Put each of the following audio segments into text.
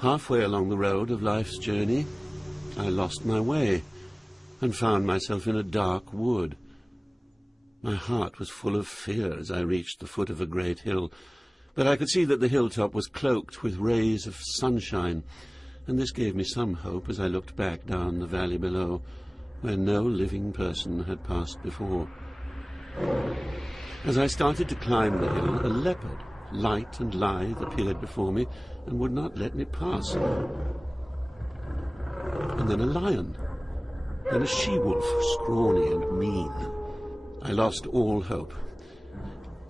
Halfway along the road of life's journey, I lost my way and found myself in a dark wood. My heart was full of fear as I reached the foot of a great hill, but I could see that the hilltop was cloaked with rays of sunshine, and this gave me some hope as I looked back down the valley below, where no living person had passed before. As I started to climb the hill, a leopard, light and lithe, appeared before me and would not let me pass. And then a lion, then a she-wolf, scrawny and mean. I lost all hope.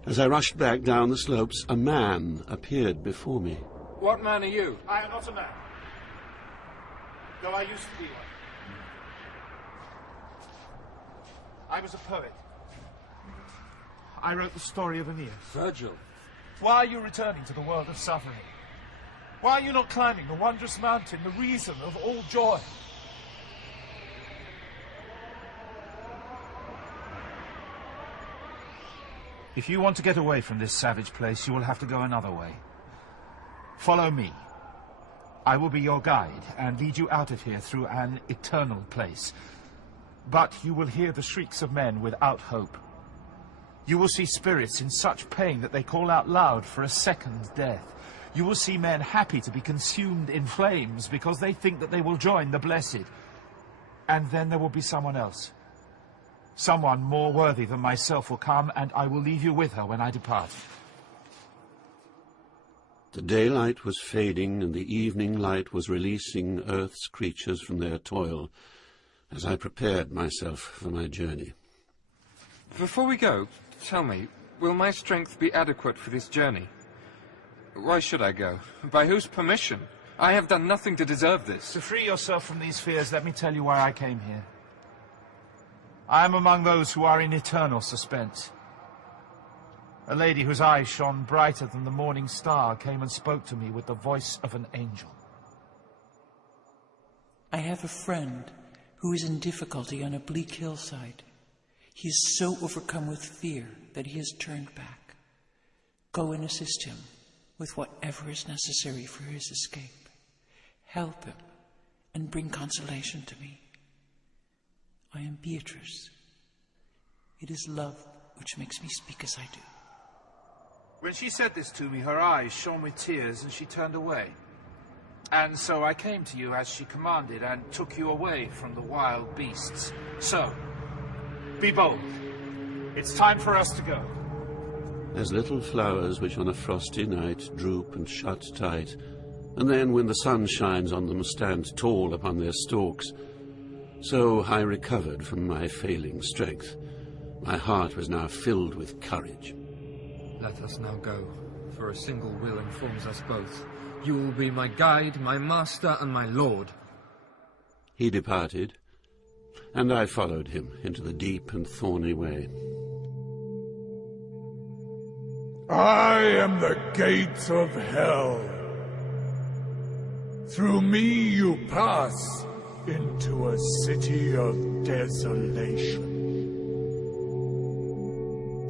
As I rushed back down the slopes, a man appeared before me. What man are you? I am not a man, though I used to be one. I was a poet. I wrote the story of Aeneas. Virgil. Why are you returning to the world of suffering? Why are you not climbing the wondrous mountain, the reason of all joy? If you want to get away from this savage place, you will have to go another way. Follow me. I will be your guide and lead you out of here through an eternal place. But you will hear the shrieks of men without hope. You will see spirits in such pain that they call out loud for a second death. You will see men happy to be consumed in flames because they think that they will join the blessed. And then there will be someone else. Someone more worthy than myself will come, and I will leave you with her when I depart. The daylight was fading, and the evening light was releasing Earth's creatures from their toil, as I prepared myself for my journey. Before we go, tell me, will my strength be adequate for this journey? Why should I go? By whose permission? I have done nothing to deserve this. To free yourself from these fears, let me tell you why I came here. I am among those who are in eternal suspense. A lady whose eyes shone brighter than the morning star came and spoke to me with the voice of an angel. I have a friend who is in difficulty on a bleak hillside. He is so overcome with fear that he has turned back. Go and assist him with whatever is necessary for his escape. Help him and bring consolation to me. I am Beatrice. It is love which makes me speak as I do. When she said this to me, her eyes shone with tears and she turned away. And so I came to you as she commanded and took you away from the wild beasts. So, be bold. It's time for us to go. As little flowers which on a frosty night droop and shut tight, and then when the sun shines on them stand tall upon their stalks, so I recovered from my failing strength. My heart was now filled with courage. Let us now go, for a single will informs us both. You will be my guide, my master, and my lord. He departed, and I followed him into the deep and thorny way. I am the gate of hell. Through me you pass into a city of desolation.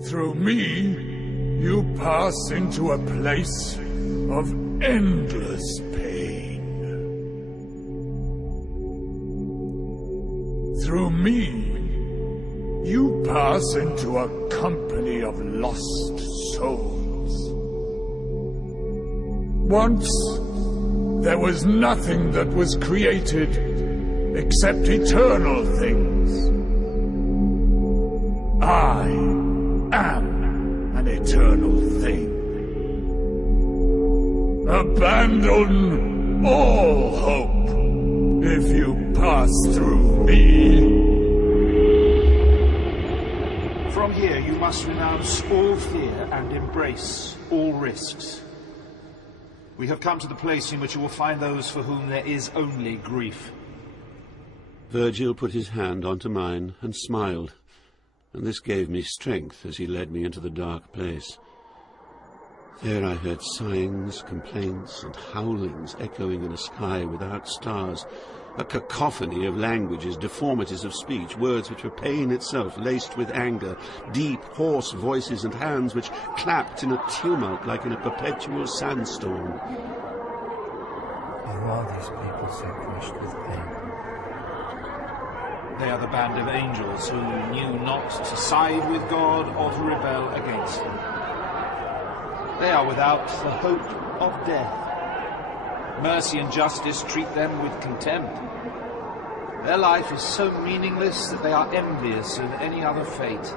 Through me, you pass into a place of endless pain. Through me, you pass into a company of lost souls. Once, there was nothing that was created except eternal things. I am an eternal thing. Abandon all hope if you pass through me. From here you must renounce all fear and embrace all risks. We have come to the place in which you will find those for whom there is only grief. Virgil put his hand onto mine and smiled, and this gave me strength as he led me into the dark place. There I heard sighings, complaints, and howlings echoing in a sky without stars, a cacophony of languages, deformities of speech, words which were pain itself laced with anger, deep, hoarse voices and hands which clapped in a tumult like in a perpetual sandstorm. are these people so crushed with pain? They are the band of angels who knew not to side with God or to rebel against him. They are without the hope of death. Mercy and justice treat them with contempt. Their life is so meaningless that they are envious of any other fate.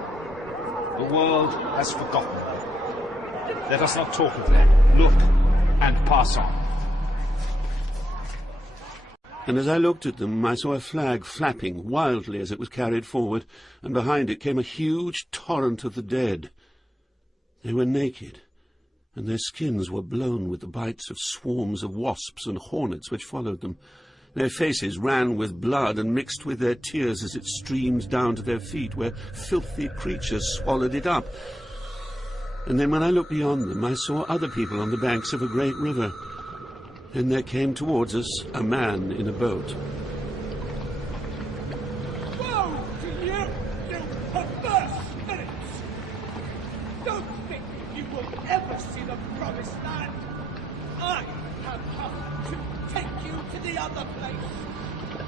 The world has forgotten them. Let us not talk of them. Look and pass on. And as I looked at them, I saw a flag flapping wildly as it was carried forward, and behind it came a huge torrent of the dead. They were naked, and their skins were blown with the bites of swarms of wasps and hornets which followed them. Their faces ran with blood and mixed with their tears as it streamed down to their feet, where filthy creatures swallowed it up. And then when I looked beyond them, I saw other people on the banks of a great river. And there came towards us a man in a boat. Woe to you, you perverse spirits! Don't think you will ever see the promised land. I have come to take you to the other place,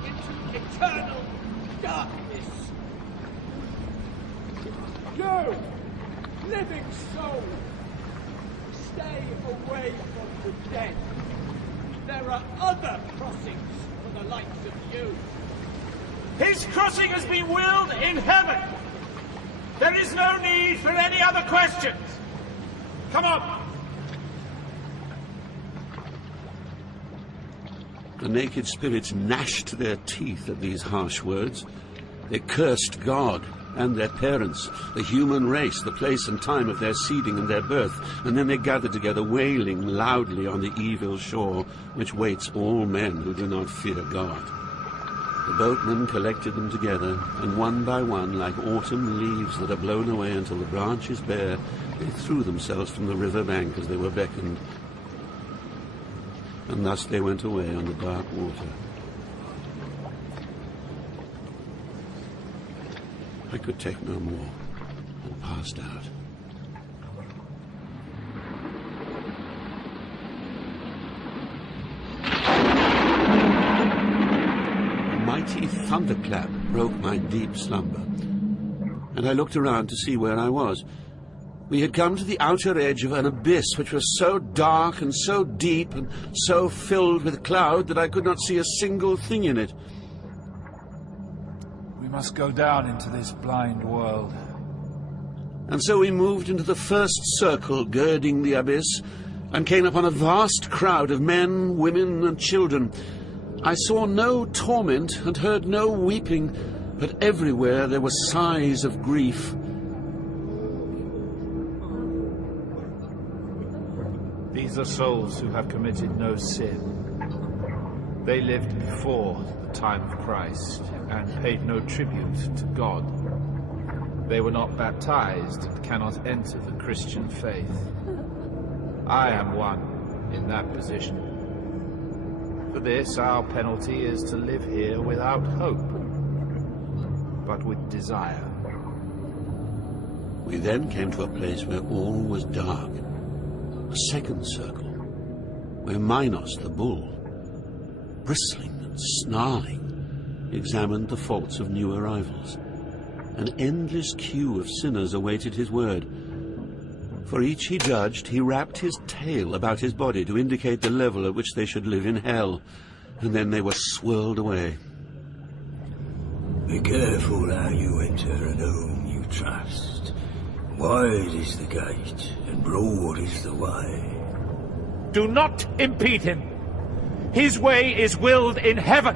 into eternal darkness. You, living soul, stay away from the dead. There are other crossings for the likes of you. His crossing has been willed in heaven. There is no need for any other questions. Come on. The naked spirits gnashed their teeth at these harsh words. They cursed God and their parents, the human race, the place and time of their seeding and their birth, and then they gathered together, wailing loudly on the evil shore, which waits all men who do not fear God. The boatmen collected them together, and one by one, like autumn leaves that are blown away until the branch is bare, they threw themselves from the river bank as they were beckoned. And thus they went away on the dark water. I could take no more, and passed out. A mighty thunderclap broke my deep slumber, and I looked around to see where I was. We had come to the outer edge of an abyss which was so dark and so deep and so filled with cloud that I could not see a single thing in it. We must go down into this blind world. And so we moved into the first circle girding the abyss, and came upon a vast crowd of men, women, and children. I saw no torment and heard no weeping, but everywhere there were sighs of grief. These are souls who have committed no sin. They lived before the time of Christ and paid no tribute to God. They were not baptized and cannot enter the Christian faith. I am one in that position. For this, our penalty is to live here without hope, but with desire. We then came to a place where all was dark. A second circle, where Minos the bull, bristling and snarling, examined the faults of new arrivals. An endless queue of sinners awaited his word. For each he judged, he wrapped his tail about his body to indicate the level at which they should live in hell, and then they were swirled away. Be careful how you enter and whom you trust. Wide is the gate, and broad is the way. Do not impede him. His way is willed in heaven.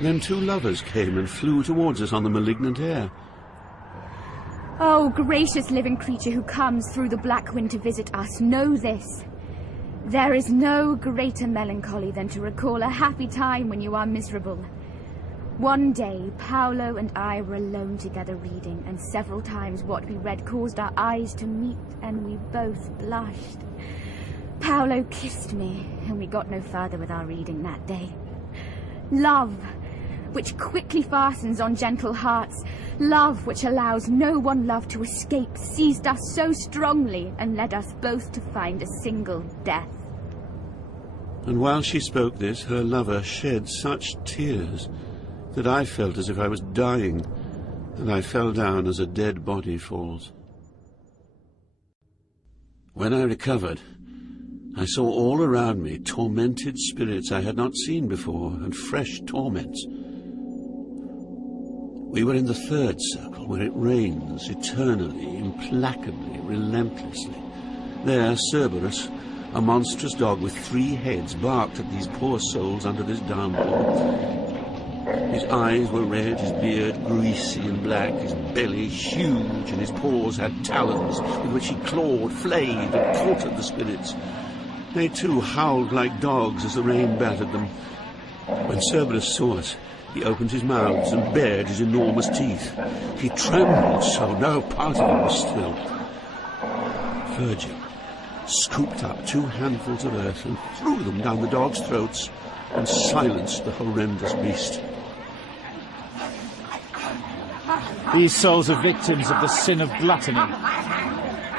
Then two lovers came and flew towards us on the malignant air. Oh, gracious living creature who comes through the black wind to visit us, know this. There is no greater melancholy than to recall a happy time when you are miserable. One day, Paolo and I were alone together reading, and several times what we read caused our eyes to meet, and we both blushed. Paolo kissed me, and we got no further with our reading that day. Love, which quickly fastens on gentle hearts, love which allows no one love to escape, seized us so strongly and led us both to find a single death. And while she spoke this, her lover shed such tears that I felt as if I was dying, and I fell down as a dead body falls. When I recovered, I saw all around me tormented spirits I had not seen before, and fresh torments. We were in the third circle, where it rains eternally, implacably, relentlessly. There, Cerberus, a monstrous dog with 3 heads, barked at these poor souls under this downpour. His eyes were red, his beard greasy and black, his belly huge, and his paws had talons with which he clawed, flayed, and quartered the spirits. They too howled like dogs as the rain battered them. When Cerberus saw us, he opened his mouth and bared his enormous teeth. He trembled so no part of him was still. Virgil scooped up 2 handfuls of earth and threw them down the dogs' throats and silenced the horrendous beast. These souls are victims of the sin of gluttony.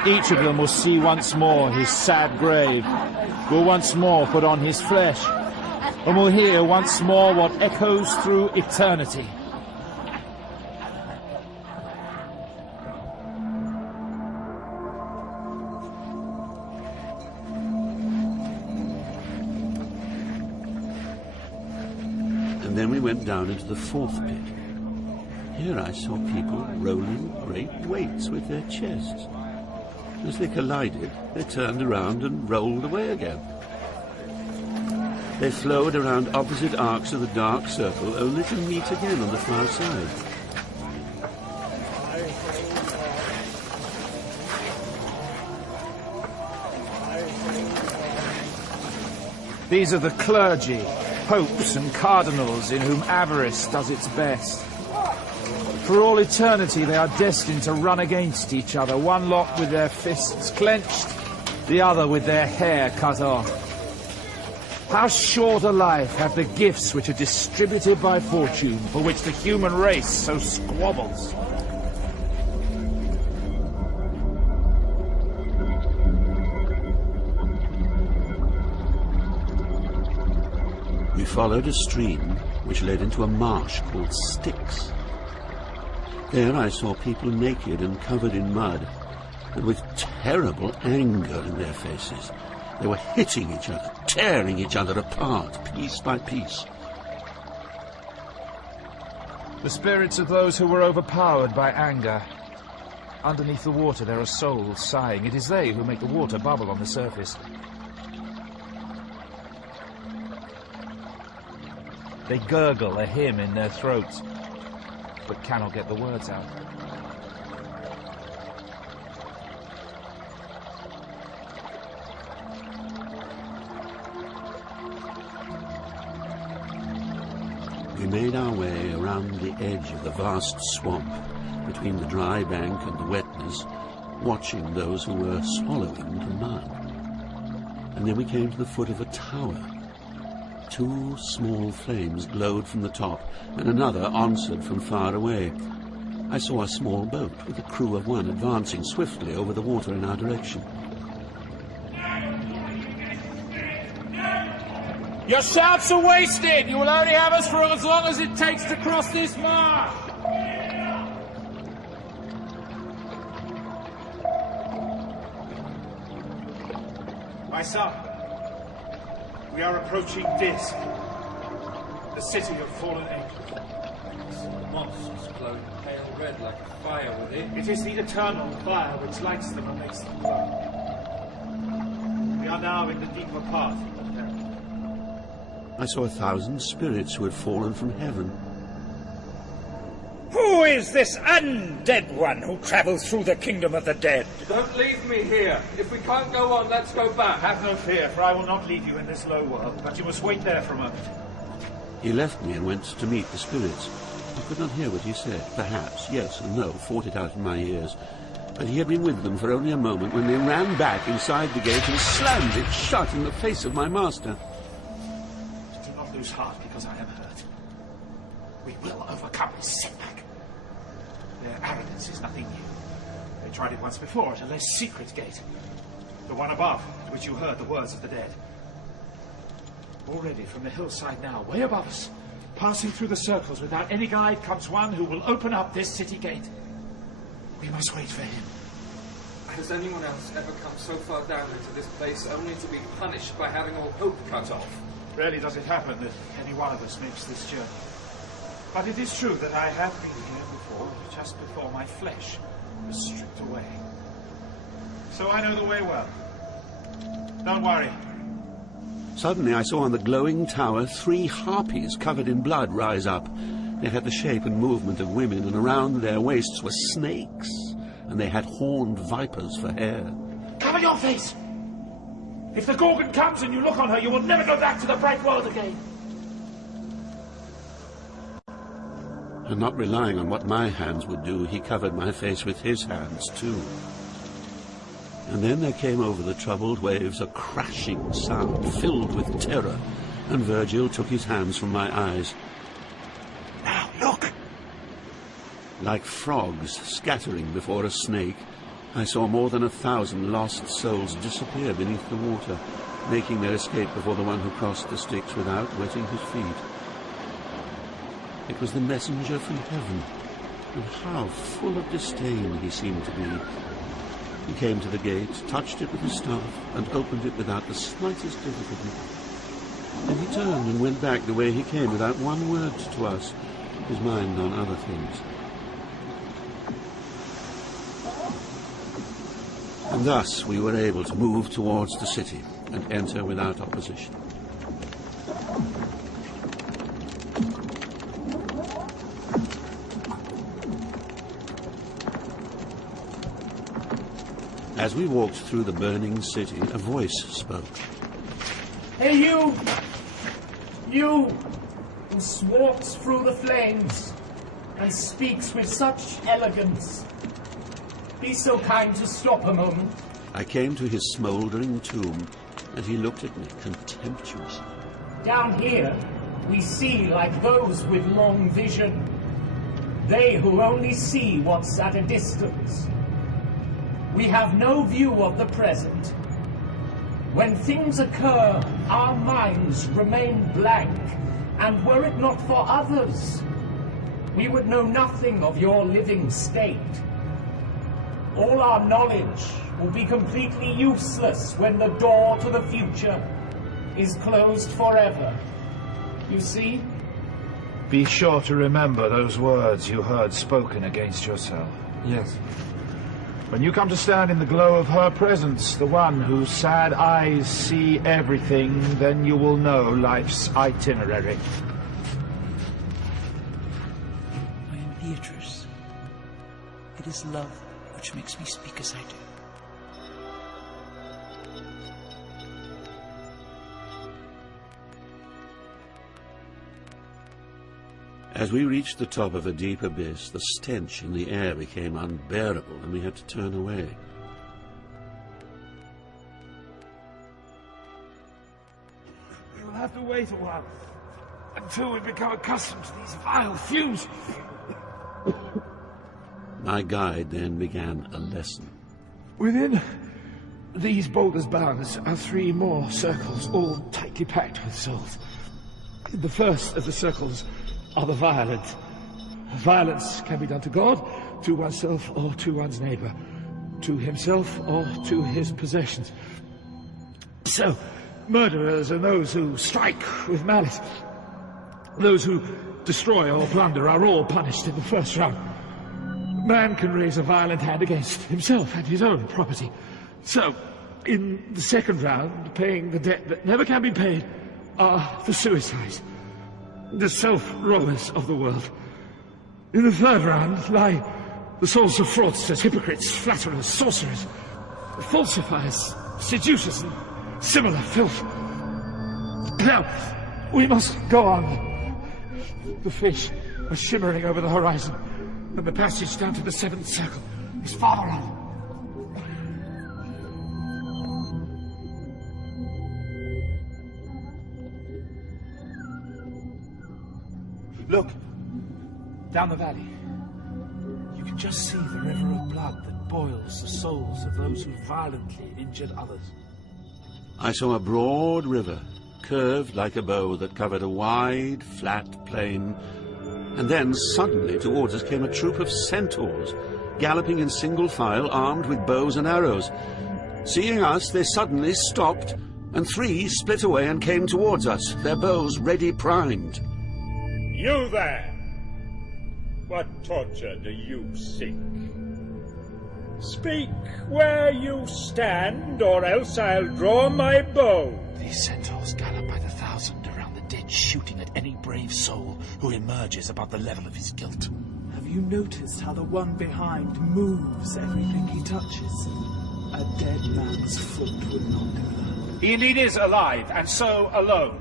Each of them will see once more his sad grave, will once more put on his flesh, and will hear once more what echoes through eternity. And then we went down into the 4th pit. Here I saw people rolling great weights with their chests. As they collided, they turned around and rolled away again. They flowed around opposite arcs of the dark circle, only to meet again on the far side. These are the clergy, popes and cardinals in whom avarice does its best. For all eternity they are destined to run against each other, one lot with their fists clenched, the other with their hair cut off. How short a life have the gifts which are distributed by fortune, for which the human race so squabbles. We followed a stream which led into a marsh called Styx. There I saw people naked and covered in mud, and with terrible anger in their faces. They were hitting each other, tearing each other apart, piece by piece. The spirits of those who were overpowered by anger. Underneath the water there are souls sighing. It is they who make the water bubble on the surface. They gurgle a hymn in their throats, but cannot get the words out. We made our way around the edge of the vast swamp, between the dry bank and the wetness, watching those who were swallowing the mud. And then we came to the foot of a tower. 2 small flames glowed from the top, and another answered from far away. I saw a small boat with a crew of 1 advancing swiftly over the water in our direction. Your shouts are wasted! You will only have us for as long as it takes to cross this marsh! My son, we are approaching Dis, the city of fallen angels. The monsters glowing pale red like a fire within. It is the eternal fire which lights them and makes them glow. We are now in the deeper part of the heaven. I saw 1,000 spirits who had fallen from heaven. Who is this undead one who travels through the kingdom of the dead? Don't leave me here. If we can't go on, let's go back. Have no fear, for I will not leave you in this low world, but you must wait there for a moment. He left me and went to meet the spirits. I could not hear what he said. Perhaps, yes and no, fought it out in my ears. But he had been with them for only a moment when they ran back inside the gate and slammed it shut in the face of my master. Do not lose heart because I am hurt. We will overcome this setback. Their arrogance is nothing new. They tried it once before at a less secret gate. The one above, at which you heard the words of the dead. Already from the hillside now, way above us, passing through the circles without any guide, comes one who will open up this city gate. We must wait for him. Has anyone else ever come so far down into this place only to be punished by having all hope cut off? Rarely does it happen that any one of us makes this journey. But it is true that I have been here before, just before my flesh was stripped away. So I know the way well. Don't worry. Suddenly I saw on the glowing tower 3 harpies covered in blood rise up. They had the shape and movement of women, and around their waists were snakes, and they had horned vipers for hair. Cover your face! If the Gorgon comes and you look on her, you will never go back to the bright world again. And not relying on what my hands would do, he covered my face with his hands too. And then there came over the troubled waves a crashing sound filled with terror, and Virgil took his hands from my eyes. Now, look! Like frogs scattering before a snake, I saw more than 1,000 lost souls disappear beneath the water, making their escape before the one who crossed the Styx without wetting his feet. It was the messenger from heaven, and how full of disdain he seemed to be. He came to the gate, touched it with his staff, and opened it without the slightest difficulty. Then he turned and went back the way he came, without one word to us, his mind on other things. And thus we were able to move towards the city and enter without opposition. As we walked through the burning city, a voice spoke. Hey, you! You who swoops through the flames and speaks with such elegance. Be so kind to stop a moment. I came to his smouldering tomb, and he looked at me contemptuously. Down here, we see like those with long vision. They who only see what's at a distance. We have no view of the present. When things occur, our minds remain blank, and were it not for others, we would know nothing of your living state. All our knowledge will be completely useless when the door to the future is closed forever. You see? Be sure to remember those words you heard spoken against yourself. Yes. When you come to stand in the glow of her presence, the one whose sad eyes see everything, then you will know life's itinerary. I am Beatrice. It is love which makes me speak as I do. As we reached the top of a deep abyss, the stench in the air became unbearable, and we had to turn away. We will have to wait a while, until we become accustomed to these vile fumes. My guide then began a lesson. Within these boulders' bounds are 3 more circles, all tightly packed with souls. In the first of the circles are the violent. Violence can be done to God, to oneself, or to one's neighbor, to himself, or to his possessions. So, murderers and those who strike with malice, those who destroy or plunder, are all punished in the first round. Man can raise a violent hand against himself and his own property. So, in the second round, paying the debt that never can be paid, are the suicides, the self-robbers of the world. In the third round lie the souls of fraudsters, hypocrites, flatterers, sorcerers, falsifiers, seducers, and similar filth. Now, we must go on. The fish are shimmering over the horizon, and the passage down to the 7th circle is farther on. Look, down the valley. You can just see the river of blood that boils the souls of those who violently injured others. I saw a broad river, curved like a bow that covered a wide, flat plain. And then, suddenly, towards us came a troop of centaurs, galloping in single file, armed with bows and arrows. Seeing us, they suddenly stopped, and 3 split away and came towards us, their bows ready primed. You there! What torture do you seek? Speak where you stand, or else I'll draw my bow. These centaurs gallop by the thousand around the dead, shooting at any brave soul who emerges above the level of his guilt. Have you noticed how the one behind moves everything he touches? A dead man's foot would not do that. He indeed is alive, and so alone,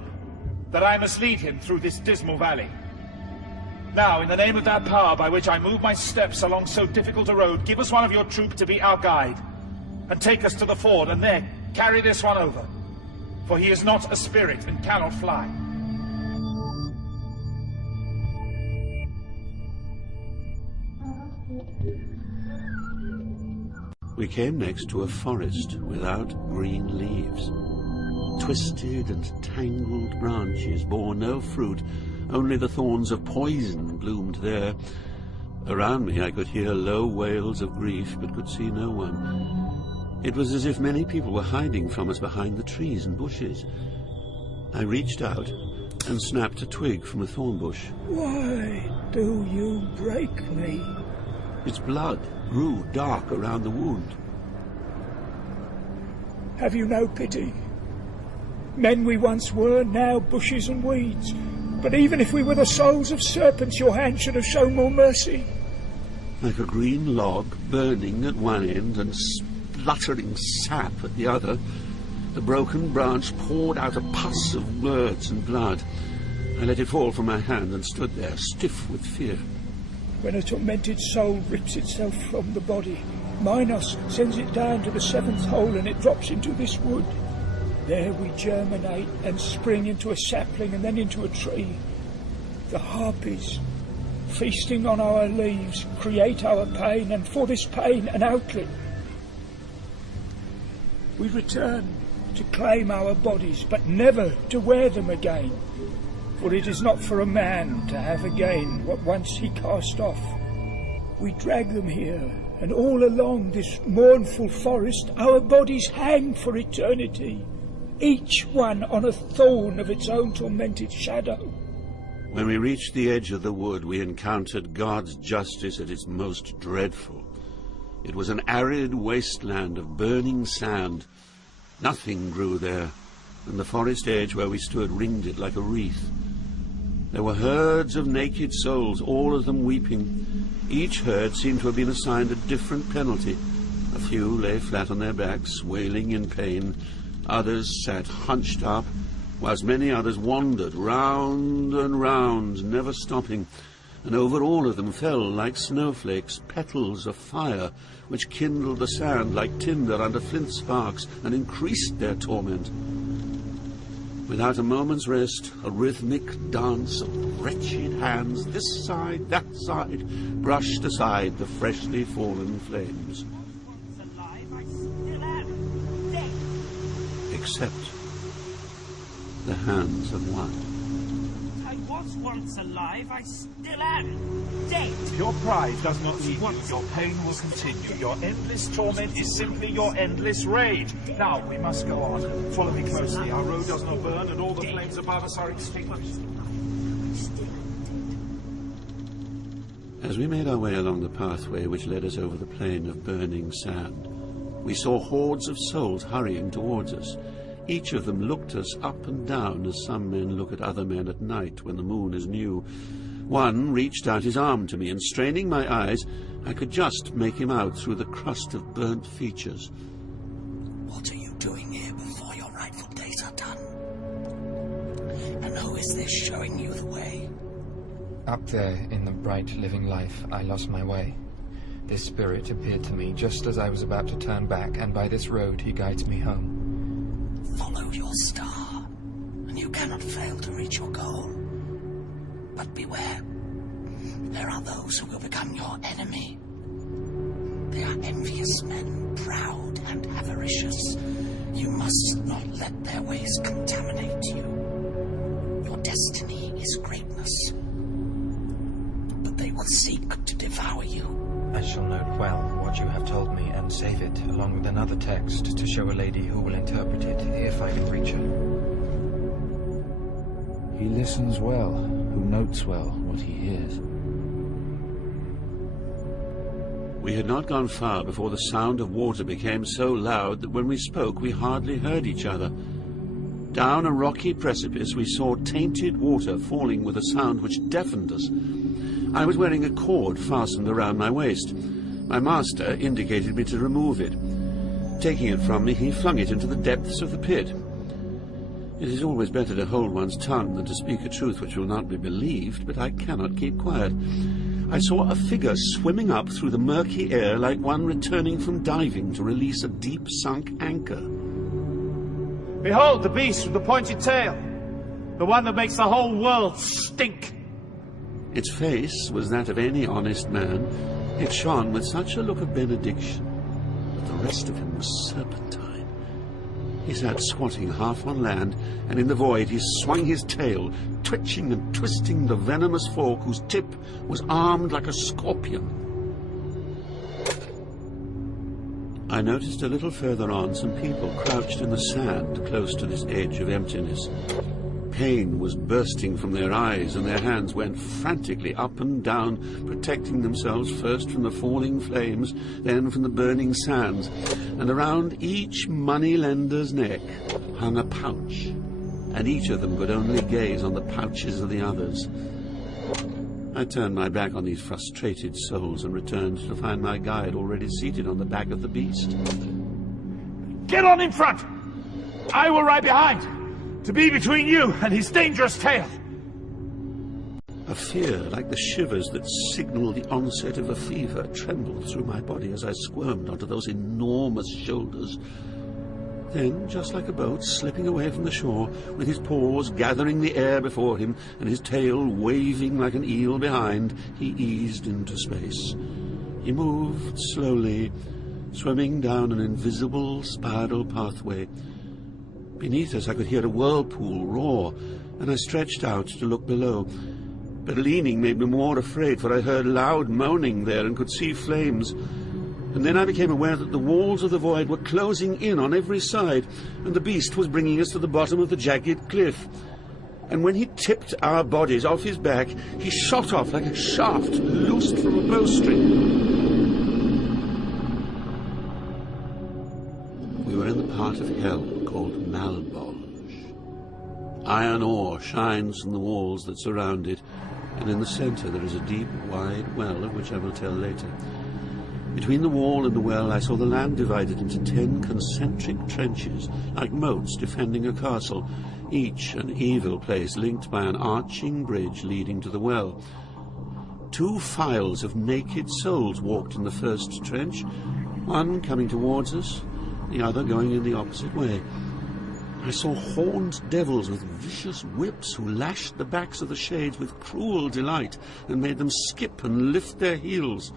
that I must lead him through this dismal valley. Now, in the name of that power by which I move my steps along so difficult a road, give us one of your troop to be our guide, and take us to the ford, and there carry this one over, for he is not a spirit and cannot fly. We came next to a forest without green leaves. Twisted and tangled branches bore no fruit. Only the thorns of poison bloomed there. Around me I could hear low wails of grief, but could see no one. It was as if many people were hiding from us behind the trees and bushes. I reached out and snapped a twig from a thorn bush. Why do you break me? Its blood grew dark around the wound. Have you no pity? Men we once were, now bushes and weeds. But even if we were the souls of serpents, your hand should have shown more mercy. Like a green log burning at one end and spluttering sap at the other, the broken branch poured out a pus of words and blood. I let it fall from my hand and stood there, stiff with fear. When a tormented soul rips itself from the body, Minos sends it down to the 7th hole and it drops into this wood. There we germinate and spring into a sapling and then into a tree. The harpies, feasting on our leaves, create our pain, and for this pain an outlet. We return to claim our bodies, but never to wear them again. For it is not for a man to have again what once he cast off. We drag them here, and all along this mournful forest our bodies hang for eternity, each one on a thorn of its own tormented shadow. When we reached the edge of the wood, we encountered God's justice at its most dreadful. It was an arid wasteland of burning sand. Nothing grew there, and the forest edge where we stood ringed it like a wreath. There were herds of naked souls, all of them weeping. Each herd seemed to have been assigned a different penalty. A few lay flat on their backs, wailing in pain. Others sat hunched up, whilst many others wandered round and round, never stopping, and over all of them fell like snowflakes petals of fire, which kindled the sand like tinder under flint sparks and increased their torment. Without a moment's rest, a rhythmic dance of wretched hands, this side, that side, brushed aside the freshly fallen flames. Except the hands of one. I was once alive, I still am dead. Your pride does not leave you. Your pain will continue. Your endless torment is simply your endless rage. Now, we must go on. Follow me closely. Our road does not burn, and all the flames above us are extinguished. As we made our way along the pathway which led us over the plain of burning sand, we saw hordes of souls hurrying towards us. Each of them looked us up and down as some men look at other men at night when the moon is new. One reached out his arm to me, and straining my eyes, I could just make him out through the crust of burnt features. What are you doing here before your rightful days are done? And who is this showing you the way? Up there, in the bright living life, I lost my way. This spirit appeared to me just as I was about to turn back, and by this road he guides me home. Follow your star, and you cannot fail to reach your goal. But beware, there are those who will become your enemy. They are envious men, proud and avaricious, You must not let their ways contaminate you. Your destiny is greatness. But they will seek to devour you. I shall note well what you have told me and save it, along with another text, to show a lady who will interpret it, if I can reach her. He listens well, who notes well what he hears. We had not gone far before the sound of water became so loud that when we spoke we hardly heard each other. Down a rocky precipice we saw tainted water falling with a sound which deafened us. I was wearing a cord fastened around my waist. My master indicated me to remove it. Taking it from me, he flung it into the depths of the pit. It is always better to hold one's tongue than to speak a truth which will not be believed, but I cannot keep quiet. I saw a figure swimming up through the murky air like one returning from diving to release a deep-sunk anchor. Behold the beast with the pointed tail! The one that makes the whole world stink! Its face was that of any honest man. It shone with such a look of benediction, but the rest of him was serpentine. He sat squatting half on land, and in the void he swung his tail, twitching and twisting the venomous fork whose tip was armed like a scorpion. I noticed a little further on some people crouched in the sand close to this edge of emptiness. Pain was bursting from their eyes, and their hands went frantically up and down, protecting themselves first from the falling flames, then from the burning sands, and around each money-lender's neck hung a pouch, and each of them could only gaze on the pouches of the others. I turned my back on these frustrated souls and returned to find my guide already seated on the back of the beast. Get on in front! I will ride behind, to be between you and his dangerous tail. A fear like the shivers that signal the onset of a fever trembled through my body as I squirmed onto those enormous shoulders. Then, just like a boat slipping away from the shore, with his paws gathering the air before him and his tail waving like an eel behind, he eased into space. He moved slowly, swimming down an invisible spiral pathway. Beneath us I could hear a whirlpool roar, and I stretched out to look below. But leaning made me more afraid, for I heard loud moaning there and could see flames. And then I became aware that the walls of the void were closing in on every side, and the beast was bringing us to the bottom of the jagged cliff. And when he tipped our bodies off his back, he shot off like a shaft loosed from a bowstring. We were in the part of hell called Malbolge. Iron ore shines from the walls that surround it, and in the centre there is a deep, wide well, of which I will tell later. Between the wall and the well I saw the land divided into 10 concentric trenches, like moats defending a castle, each an evil place linked by an arching bridge leading to the well. 2 files of naked souls walked in the first trench, one coming towards us, the other going in the opposite way. I saw horned devils with vicious whips who lashed the backs of the shades with cruel delight and made them skip and lift their heels.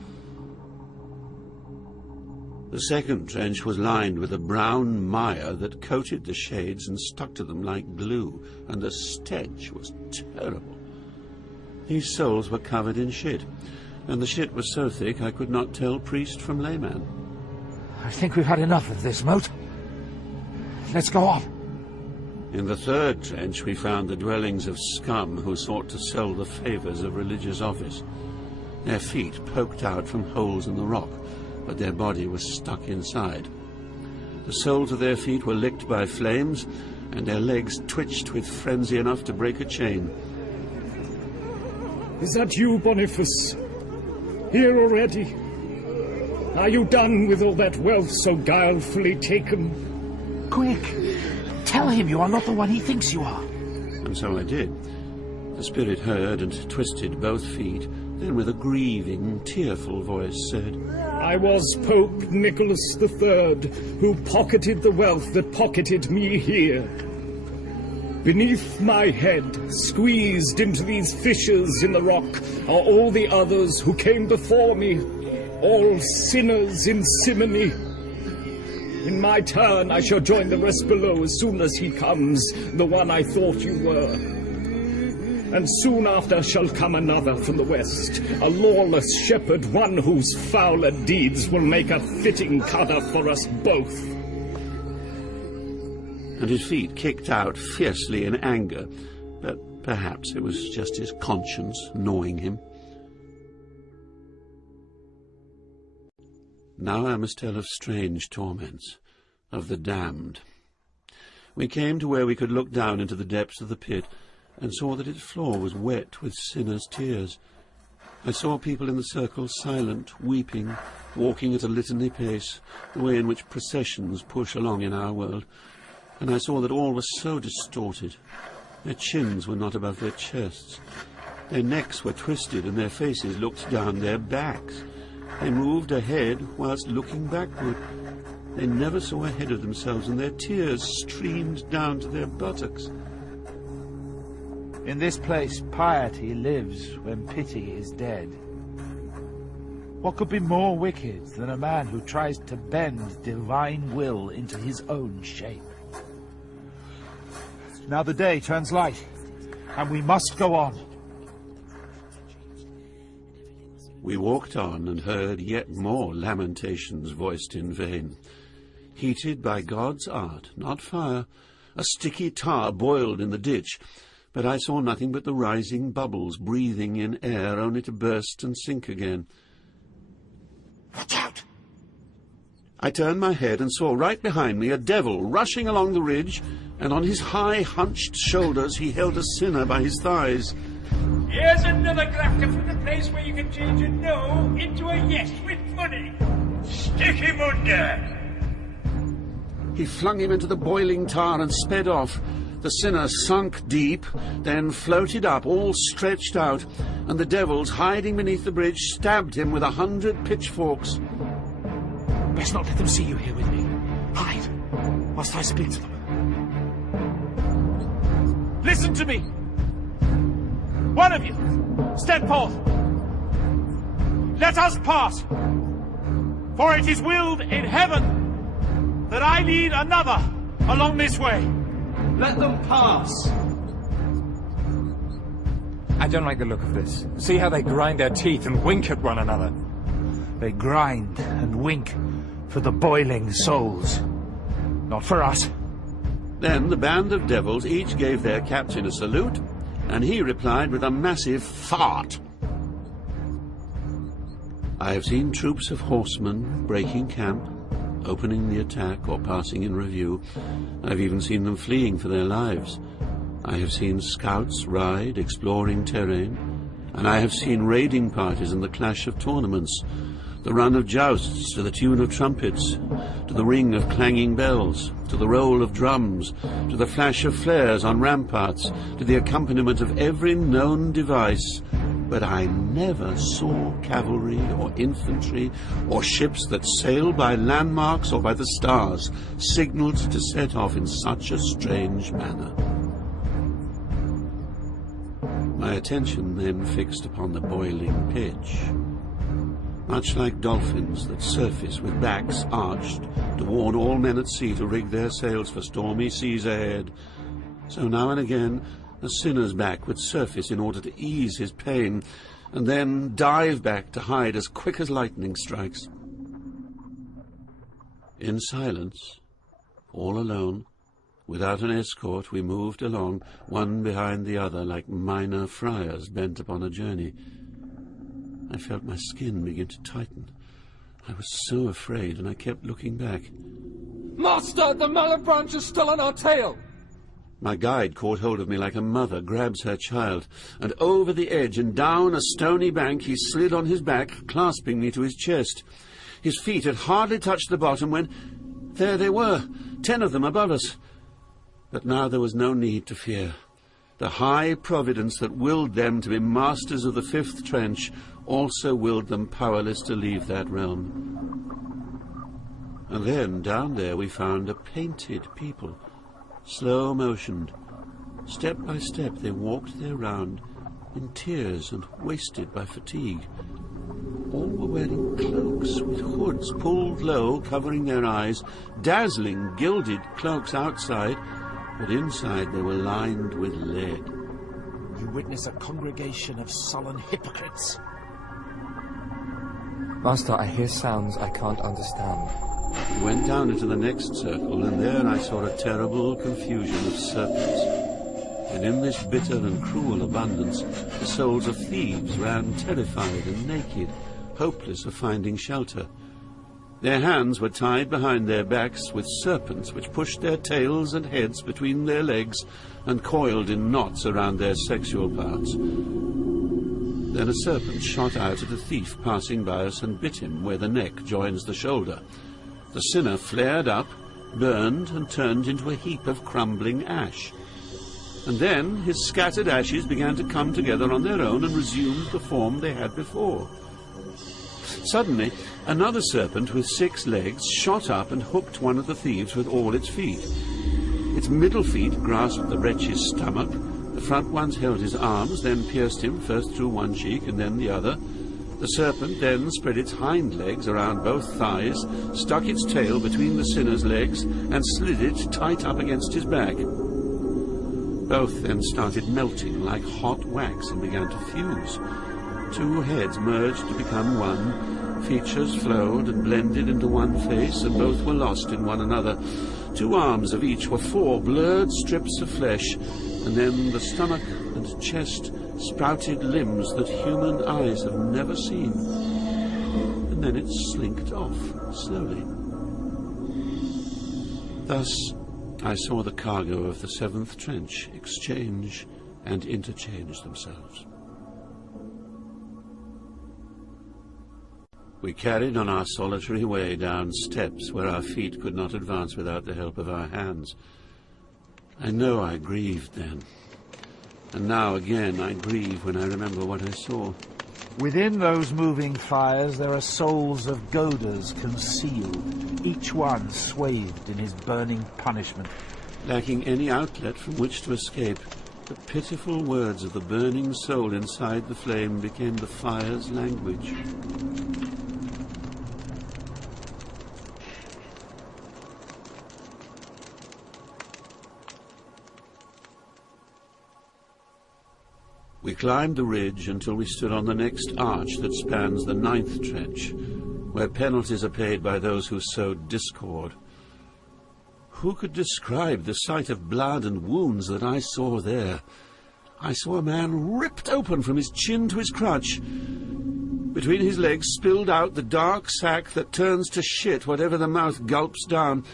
The second trench was lined with a brown mire that coated the shades and stuck to them like glue, and the stench was terrible. These souls were covered in shit, and the shit was so thick I could not tell priest from layman. I think we've had enough of this, Moat. Let's go on. In the third trench we found the dwellings of scum who sought to sell the favours of religious office. Their feet poked out from holes in the rock, but their body was stuck inside. The soles of their feet were licked by flames, and their legs twitched with frenzy enough to break a chain. Is that you, Boniface? Here already? Are you done with all that wealth so guilefully taken? Quick! Tell him you are not the one he thinks you are. And so I did. The spirit heard and twisted both feet, then with a grieving, tearful voice said, I was Pope Nicholas III, who pocketed the wealth that pocketed me here. Beneath my head, squeezed into these fissures in the rock, are all the others who came before me, all sinners in simony. In my turn, I shall join the rest below as soon as he comes, the one I thought you were. And soon after shall come another from the west, a lawless shepherd, one whose fouler deeds will make a fitting cover for us both. And his feet kicked out fiercely in anger, but perhaps it was just his conscience gnawing him. Now I must tell of strange torments, of the damned. We came to where we could look down into the depths of the pit, and saw that its floor was wet with sinners' tears. I saw people in the circle, silent, weeping, walking at a litany pace, the way in which processions push along in our world, and I saw that all was so distorted. Their chins were not above their chests. Their necks were twisted, and their faces looked down their backs. They moved ahead whilst looking backward. They never saw ahead of themselves, and their tears streamed down to their buttocks. In this place, piety lives when pity is dead. What could be more wicked than a man who tries to bend divine will into his own shape? Now the day turns light, and we must go on. We walked on and heard yet more lamentations voiced in vain. Heated by God's art, not fire, a sticky tar boiled in the ditch, but I saw nothing but the rising bubbles breathing in air only to burst and sink again. Watch out! I turned my head and saw right behind me a devil rushing along the ridge, and on his high, hunched shoulders he held a sinner by his thighs. Here's another grafter from the place where you can change a no into a yes with money. Stick him under! He flung him into the boiling tar and sped off. The sinner sunk deep, then floated up, all stretched out, and the devils, hiding beneath the bridge, stabbed him with 100 pitchforks. Best not let them see you here with me. Hide, whilst I speak to them. Listen to me! One of you, step forth. Let us pass, for it is willed in heaven that I lead another along this way. Let them pass. I don't like the look of this. See how they grind their teeth and wink at one another. They grind and wink for the boiling souls, not for us. Then the band of devils each gave their captain a salute, and he replied with a massive fart. I have seen troops of horsemen breaking camp, opening the attack or passing in review. I've even seen them fleeing for their lives. I have seen scouts ride, exploring terrain, and I have seen raiding parties and the clash of tournaments, the run of jousts to the tune of trumpets, to the ring of clanging bells, to the roll of drums, to the flash of flares on ramparts, to the accompaniment of every known device. But I never saw cavalry or infantry or ships that sailed by landmarks or by the stars, signalled to set off in such a strange manner. My attention then fixed upon the boiling pitch. Much like dolphins that surface with backs arched to warn all men at sea to rig their sails for stormy seas ahead, so now and again a sinner's back would surface in order to ease his pain, and then dive back to hide as quick as lightning strikes. In silence, all alone, without an escort, we moved along, one behind the other, like minor friars bent upon a journey. I felt my skin begin to tighten. I was so afraid, and I kept looking back. Master, the mallet branch is still on our tail! My guide caught hold of me like a mother grabs her child, and over the edge and down a stony bank he slid on his back, clasping me to his chest. His feet had hardly touched the bottom when there they were, 10 of them above us. But now there was no need to fear. The high providence that willed them to be masters of the 5th trench also willed them powerless to leave that realm. And then, down there, we found a painted people, slow-motioned. Step by step they walked their round, in tears and wasted by fatigue. All were wearing cloaks with hoods pulled low, covering their eyes, dazzling, gilded cloaks outside, but inside they were lined with lead. You witness a congregation of sullen hypocrites. Master, I hear sounds I can't understand. We went down into the next circle, and there I saw a terrible confusion of serpents. And in this bitter and cruel abundance, the souls of thieves ran terrified and naked, hopeless of finding shelter. Their hands were tied behind their backs with serpents which pushed their tails and heads between their legs and coiled in knots around their sexual parts. Then a serpent shot out at a thief passing by us and bit him where the neck joins the shoulder. The sinner flared up, burned, and turned into a heap of crumbling ash. And then his scattered ashes began to come together on their own and resumed the form they had before. Suddenly, another serpent with 6 legs shot up and hooked one of the thieves with all its feet. Its middle feet grasped the wretch's stomach, the front ones held his arms, then pierced him first through one cheek and then the other. The serpent then spread its hind legs around both thighs, stuck its tail between the sinner's legs, and slid it tight up against his back. Both then started melting like hot wax and began to fuse. 2 heads merged to become one, features flowed and blended into one face, and both were lost in one another. 2 arms of each were 4 blurred strips of flesh, and then the stomach and chest sprouted limbs that human eyes have never seen. And then it slinked off slowly. Thus I saw the cargo of the 7th trench exchange and interchange themselves. We carried on our solitary way down steps where our feet could not advance without the help of our hands. I know I grieved then, and now again I grieve when I remember what I saw. Within those moving fires there are souls of goaders concealed, each one swathed in his burning punishment. Lacking any outlet from which to escape, the pitiful words of the burning soul inside the flame became the fire's language. We climbed the ridge until we stood on the next arch that spans the 9th trench, where penalties are paid by those who sowed discord. Who could describe the sight of blood and wounds that I saw there? I saw a man ripped open from his chin to his crutch. Between his legs spilled out the dark sack that turns to shit whatever the mouth gulps down.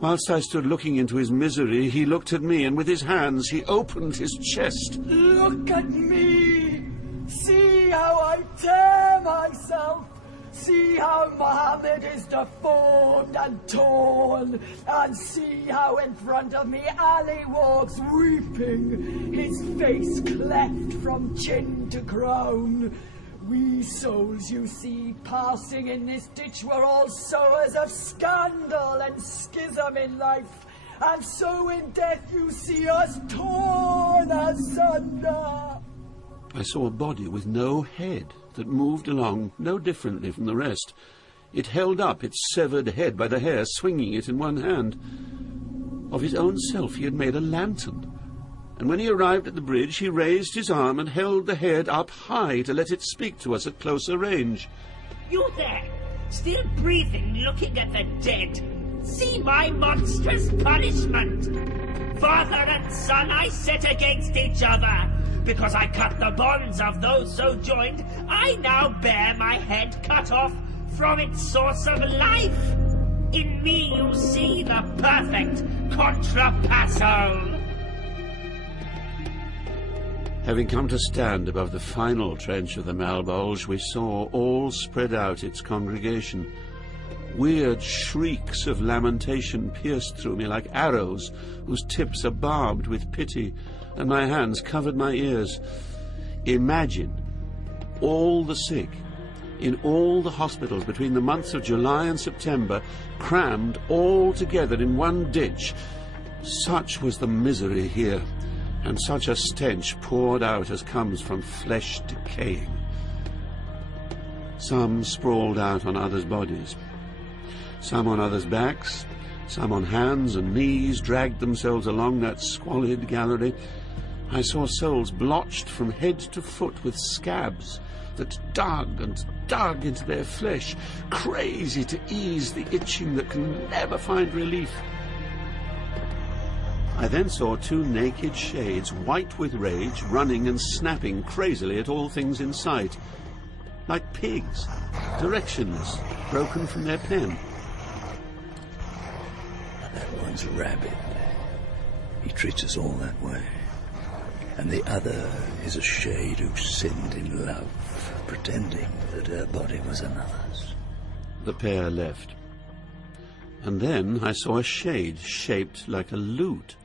Whilst I stood looking into his misery, he looked at me, and with his hands he opened his chest. Look at me! See how I tear myself! See how Mohammed is deformed and torn! And see how in front of me Ali walks weeping, his face cleft from chin to crown. We souls you see passing in this ditch were all sowers of scandal and schism in life, and so in death you see us torn asunder. I saw a body with no head that moved along no differently from the rest. It held up its severed head by the hair, swinging it in one hand. Of his own self he had made a lantern, and when he arrived at the bridge he raised his arm and held the head up high to let it speak to us at closer range. You there, still breathing, looking at the dead. See my monstrous punishment. Father and son I set against each other. Because I cut the bonds of those so joined, I now bear my head cut off from its source of life. In me you see the perfect contrapasso. Having come to stand above the final trench of the Malbolge, we saw all spread out its congregation. Weird shrieks of lamentation pierced through me like arrows whose tips are barbed with pity, and my hands covered my ears. Imagine all the sick in all the hospitals between the months of July and September, crammed all together in one ditch. Such was the misery here, and such a stench poured out as comes from flesh decaying. Some sprawled out on others' bodies. Some on others' backs, some on hands and knees, dragged themselves along that squalid gallery. I saw souls blotched from head to foot with scabs that dug and dug into their flesh, crazy to ease the itching that can never find relief. I then saw two naked shades, white with rage, running and snapping crazily at all things in sight, like pigs, directionless, broken from their pen. That one's a rabbit. He treats us all that way. And the other is a shade who sinned in love, pretending that her body was another's. The pair left. And then I saw a shade shaped like a lute.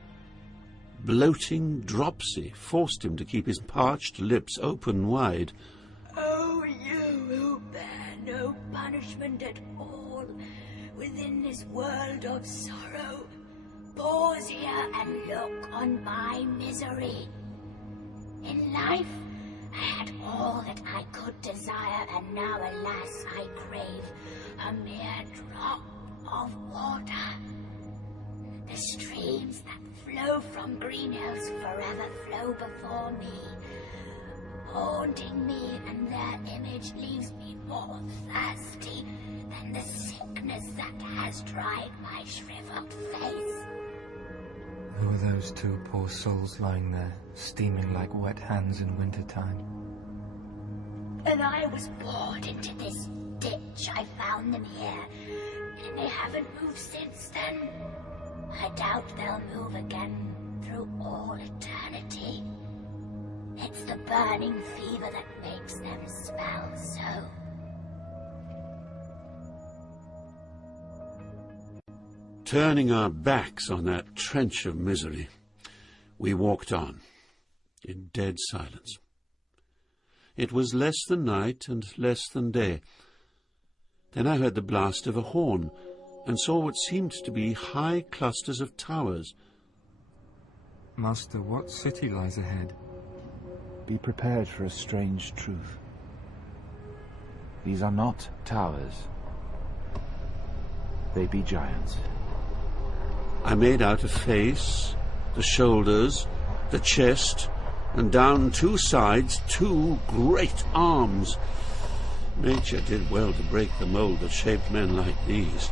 Bloating dropsy forced him to keep his parched lips open wide. Oh, you who bear no punishment at all within this world of sorrow, pause here and look on my misery. In life, I had all that I could desire, and now, alas, I crave a mere drop of water. The streams that flow from green hills forever flow before me, haunting me, and their image leaves me more thirsty than the sickness that has dried my shriveled face. Who are those two poor souls lying there, steaming like wet hands in wintertime? When I was bored into this ditch, I found them here, and they haven't moved since then. I doubt they'll move again through all eternity. It's the burning fever that makes them smell so. Turning our backs on that trench of misery, we walked on, in dead silence. It was less than night and less than day. Then I heard the blast of a horn, and saw what seemed to be high clusters of towers. Master, what city lies ahead? Be prepared for a strange truth. These are not towers. They be giants. I made out a face, the shoulders, the chest, and down two sides, two great arms. Nature did well to break the mold that shaped men like these.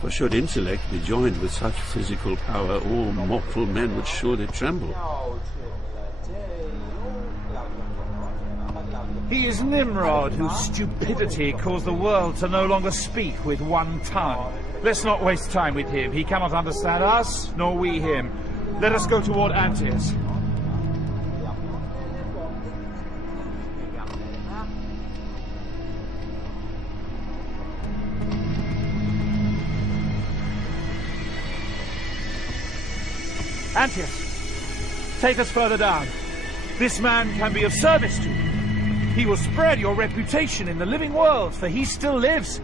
For should intellect be joined with such physical power, all mortal men would surely tremble. He is Nimrod, whose stupidity caused the world to no longer speak with one tongue. Let's not waste time with him. He cannot understand us, nor we him. Let us go toward Antaeus. Antaeus, take us further down. This man can be of service to you. He will spread your reputation in the living world, for he still lives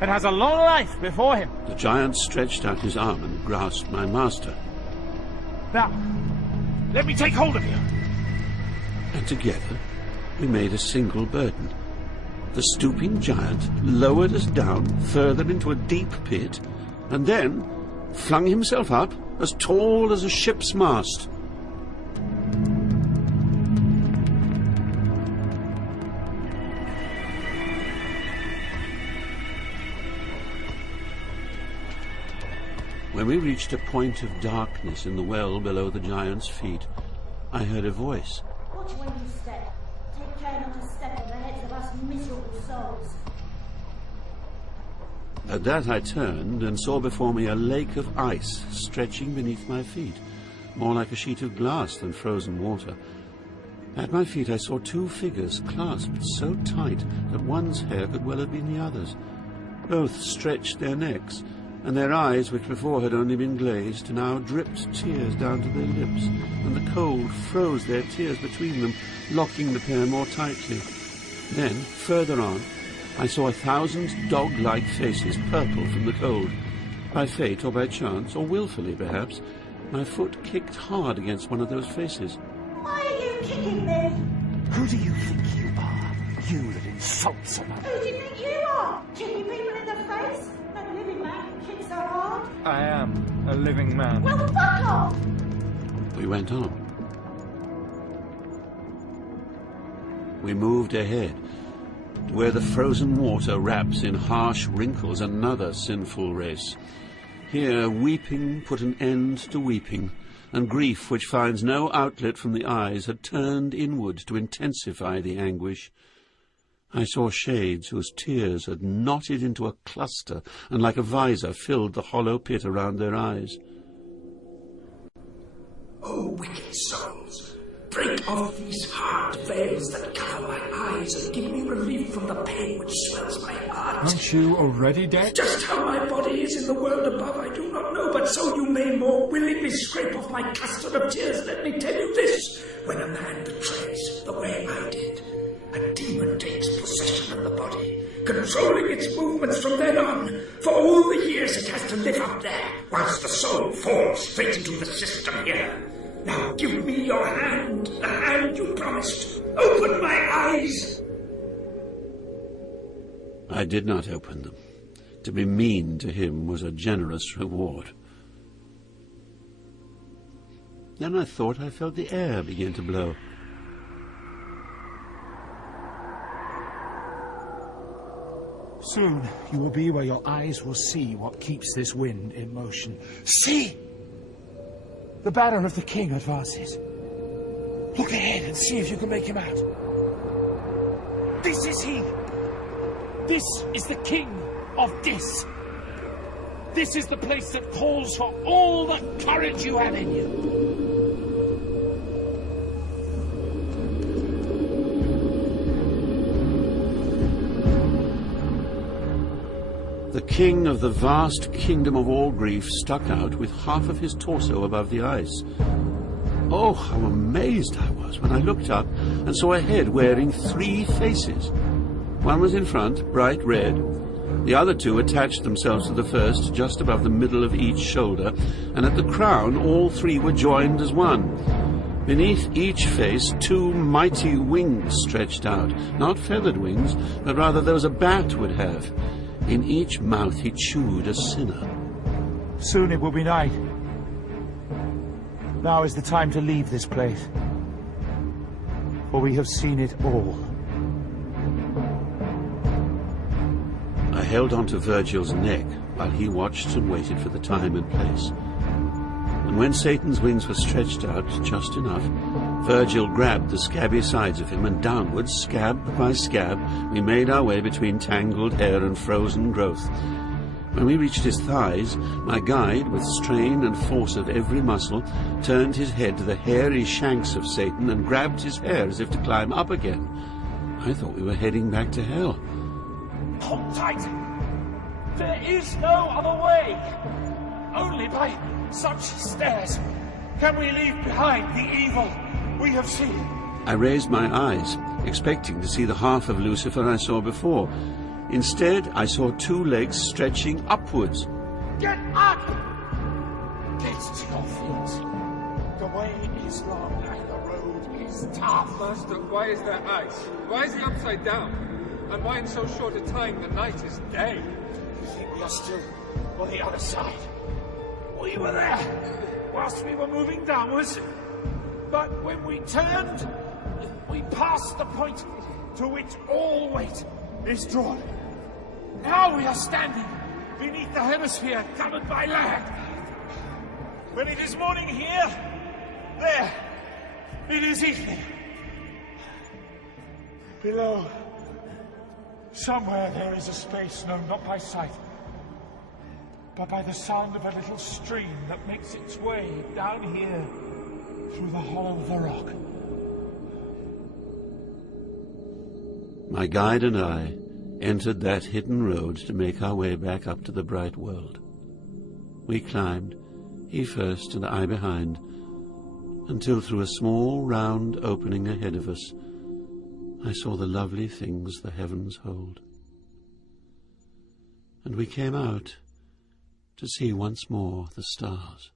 and has a long life before him. The giant stretched out his arm and grasped my master. Now, let me take hold of you. And together we made a single burden. The stooping giant lowered us down further into a deep pit, and then flung himself up as tall as a ship's mast. When we reached a point of darkness in the well below the giant's feet, I heard a voice. Watch where you step. Take care not to step on the heads of us miserable souls. At that I turned and saw before me a lake of ice stretching beneath my feet, more like a sheet of glass than frozen water. At my feet I saw two figures clasped so tight that one's hair could well have been the other's. Both stretched their necks, and their eyes, which before had only been glazed, now dripped tears down to their lips, and the cold froze their tears between them, locking the pair more tightly. Then, further on, I saw 1,000 dog-like faces, purple from the cold. By fate or by chance, or willfully perhaps, my foot kicked hard against one of those faces. Why are you kicking me? Who do you think you are? you that insults another? Who do you think you are? Kicking people in the face? No living man can kick so hard. I am a living man. Well, fuck off! We went on. We moved ahead, to where the frozen water wraps in harsh wrinkles another sinful race. Here weeping put an end to weeping, and grief which finds no outlet from the eyes had turned inward to intensify the anguish. I saw shades whose tears had knotted into a cluster and like a visor filled the hollow pit around their eyes. O wicked souls, break off these hard veils that cover my eyes and give me relief from the pain which swells my heart. Aren't you already dead? Just how my body is in the world above I do not know, but so you may more willingly scrape off my cluster of tears. Let me tell you this, when a man betrays the way I did, a demon takes possession of the body, controlling its movements from then on, for all the years it has to live up there, whilst the soul falls straight into the system here. Now give me your hand, the hand you promised. Open my eyes! I did not open them. To be mean to him was a generous reward. Then I thought I felt the air begin to blow. Soon you will be where your eyes will see what keeps this wind in motion. See! The banner of the king advances. Look ahead and see if you can make him out. This is he! This is the king of Dis. This is the place that calls for all the courage you have in you. The king of the vast kingdom of all grief stuck out with half of his torso above the ice. Oh, how amazed I was when I looked up and saw a head wearing 3 faces. One was in front, bright red. The other 2 attached themselves to the first, just above the middle of each shoulder, and at the crown all 3 were joined as one. Beneath each face 2 mighty wings stretched out, not feathered wings, but rather those a bat would have. In each mouth he chewed a sinner. Soon it will be night. Now is the time to leave this place, for we have seen it all. I held on to Virgil's neck while he watched and waited for the time and place. And when Satan's wings were stretched out just enough, Virgil grabbed the scabby sides of him, and downwards, scab by scab, we made our way between tangled hair and frozen growth. When we reached his thighs, my guide, with strain and force of every muscle, turned his head to the hairy shanks of Satan and grabbed his hair as if to climb up again. I thought we were heading back to hell. Hold tight! There is no other way! Only by such stairs can we leave behind the evil we have seen. I raised my eyes, expecting to see the half of Lucifer I saw before. Instead, I saw 2 legs stretching upwards. Get up! Get to your feet. The way is long and the road is tough. Master, why is there ice? Why is he upside down? And why in so short a time the night is day? You think we are still on the other side? We were there whilst we were moving downwards. But when we turned, we passed the point to which all weight is drawn. Now we are standing beneath the hemisphere covered by land. When it is morning here, there, it is evening. Below, somewhere there is a space known not by sight, but by the sound of a little stream that makes its way down here through the hollow of the rock. My guide and I entered that hidden road to make our way back up to the bright world. We climbed, he first and I behind, until through a small round opening ahead of us, I saw the lovely things the heavens hold. And we came out to see once more the stars.